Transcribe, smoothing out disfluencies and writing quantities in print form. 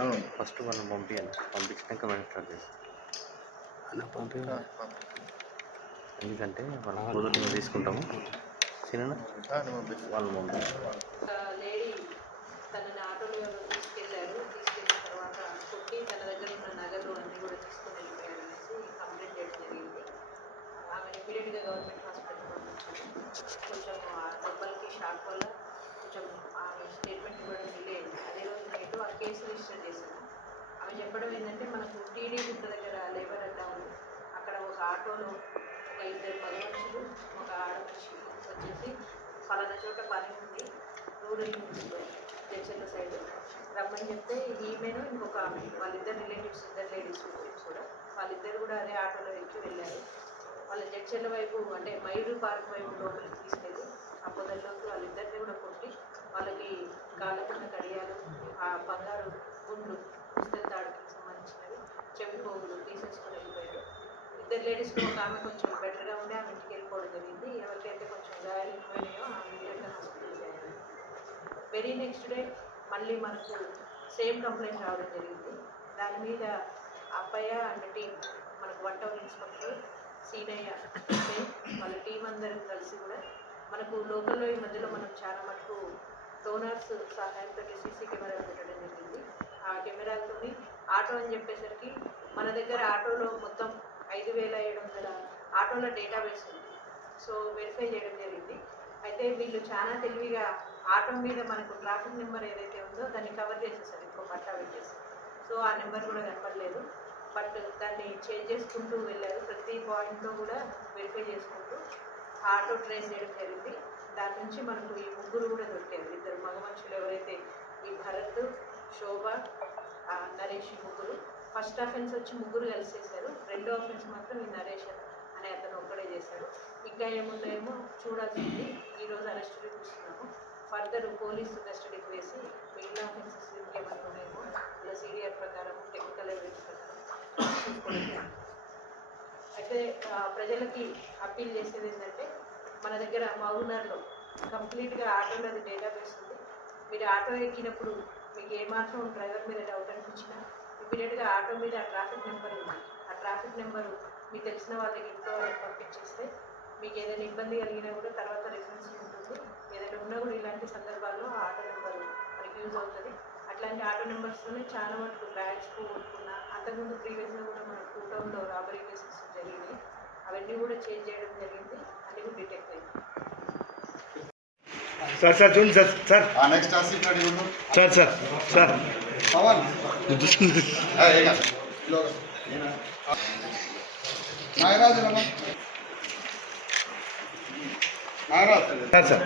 అవును ఫస్ట్ మనం పంపించాలి, పంపించినాక మనం స్టార్ట్ చేస్తాం. ఎందుకంటే మనం కుదురు తీసుకుంటాము చిన్న వాళ్ళు లేడీ తనని ఆటోలో తీసుకెళ్లారు. తీసుకెళ్ళిన తర్వాత కొట్టి తన దగ్గర ఉన్న నగలు అన్నీ కూడా తీసుకొని వెళ్ళిపోయారు అనేసి కంప్లైంట్ చేయడం జరిగింది. ఆమె ఇమీడియట్గా గవర్నమెంట్ హాస్పిటల్ పంపించారు. కొంచెం ఆ దెబ్బలకి షాక్ వల్ల కొంచెం ఆమె స్టేట్మెంట్ ఇవ్వడం డిలే అయింది. అదే రోజు నైట్ ఆ కేసు రిజిస్టర్ చేశాను. ఆమె చెప్పడం ఏంటంటే మనకు టీడీ గుట్ట దగ్గర లేబర్ అడ్డా ఉంది, అక్కడ ఒక ఆటోలో ఒక 2 మగ మనుషులు ఒక ఆడమనిషి వచ్చేసి ఫలానా చోట పని ఉంది రూరల్ జడ్చర్ల సైడ్ రమ్మని చెప్తే ఈమెను ఇంకొక ఆమె వాళ్ళిద్దరు రిలేటివ్స్, ఇద్దరు లేడీస్ కూడా వాళ్ళిద్దరు కూడా అదే ఆటోలో ఎక్కి వెళ్ళారు. వాళ్ళ జడ్చర్ల వైపు అంటే మయూరు పార్క్ వైపు లోపలికి తీసుకెళ్ళి ఆ పొదల్లోకి వాళ్ళిద్దరిని కూడా కొట్టి వాళ్ళకి కాళ్ళకున్న కడియాలు, ఆ బంగారు గుండ్లు, పుస్తల తాడుకి సంబంధించినవి, చెవి పోగులు తీసేసుకొని వెళ్ళిపోయారు. ఇద్దరు లేడీస్లో ఒక ఆమె కొంచెం బెటర్గా ఉండి ఆమె ఇంటికి వెళ్ళిపోవడం జరిగింది. ఎవరికైతే కొంచెం గాయాలు ఎక్కువైనాయో ఆమె ఇమీడియట్గా హాస్పిటల్ అయ్యారు. వెరీ నెక్స్ట్ డే మళ్ళీ మనకు సేమ్ కంప్లైంట్ రావడం జరిగింది. దాని మీద అప్పయ్య అండ్ టీం, మనకు 1 టౌన్ ఇన్స్పెక్టర్ సీనయ్య వాళ్ళ టీం అందరం కలిసి కూడా మనకు లోకల్లో ఈ మధ్యలో మనం చాలా మటుకు డోనర్స్ సహాయంతో సీసీ కెమెరాలు పెట్టడం జరిగింది. ఆ కెమెరాలతో ఆటో అని చెప్పేసరికి మన దగ్గర ఆటోలో మొత్తం 5,700 ఆటోల డేటాబేస్ ఉంది. సో వెరిఫై చేయడం జరిగింది. అయితే వీళ్ళు చాలా తెలివిగా ఆటో మీద మనకు ట్రాఫిక్ నెంబర్ ఏదైతే ఉందో దాన్ని కవర్ చేసేసారు, ఇంకో పట్టా పెట్టేసి. సో ఆ నెంబర్ కూడా కనపడలేదు. బట్ దాన్ని చేంజ్ చేసుకుంటూ వెళ్ళారు. ప్రతి పాయింట్లో కూడా వెరిఫై చేసుకుంటూ ఆటో ట్రేస్ చేయడం జరిగింది. దాని నుంచి మనకు ఈ ముగ్గురు కూడా దొరికారు. 2 మగ మనుషులు ఎవరైతే ఈ భరత్, శోభ, నరేష్ ముగ్గురు. ఫస్ట్ అఫెన్స్ వచ్చి ముగ్గురు కలిసి చేశారు. రెండో అఫెన్స్ మాత్రం ఈ నరేష్ అనే అతను ఒక్కడే చేశాడు. ఇంకా ఏమున్నాయేమో చూడాల్సింది. ఈరోజు అరెస్ట్ చూపిస్తున్నాము. ఫర్దర్ పోలీసు కస్టడీకి వేసి మిగిలిన అఫెన్సెస్ ఇంకేమైనా ఉన్నాయేమో ఇలా సీడీఆర్ ప్రకారం, టెక్నికల్ ఎవిడెన్స్ ప్రకారం చూసుకోవడం. అయితే ప్రజలకి అప్పీల్ చేసేది ఏంటంటే మన దగ్గర మహబూబ్నగర్లో కంప్లీట్గా ఆటోలది డేటాబేస్ ఉంది. మీరు ఆటో ఎక్కినప్పుడు మీకు ఏమాత్రం డ్రైవర్ మీద డౌట్ అనిపించినా ఇమీడియట్గా ఆటో మీద ఆ ట్రాఫిక్ నెంబర్ ఉంది. ఆ ట్రాఫిక్ నెంబరు మీకు తెలిసిన వాళ్ళకి ఇంట్లో వాళ్ళకి పంపించేస్తే మీకు ఏదైనా ఇబ్బంది కలిగినా కూడా తర్వాత రిఫరెన్స్ ఉంటుంది. ఏదైనా ఉన్నా కూడా ఇలాంటి సందర్భాల్లో ఆ ఆటో నెంబర్ మనకి యూజ్ అవుతుంది. అట్లాంటి ఆటో నెంబర్స్తోనే చాలా మటుకు బ్యాగ్స్ కొనుక్కున్నా, అంతకుముందు ప్రీవియస్గా కూడా మన 2 టౌన్లో రాబరీ కేసెస్ జరిగినాయి. అవన్నీ కూడా చేంజ్ చేయడం జరిగింది. అన్నీ కూడా డిటెక్ట్ అయింది. సార్ సార్ చూడండి sir sir next Asif ready ఉండు sir sir sir Pavan Nagaraju Nagaraju sir sir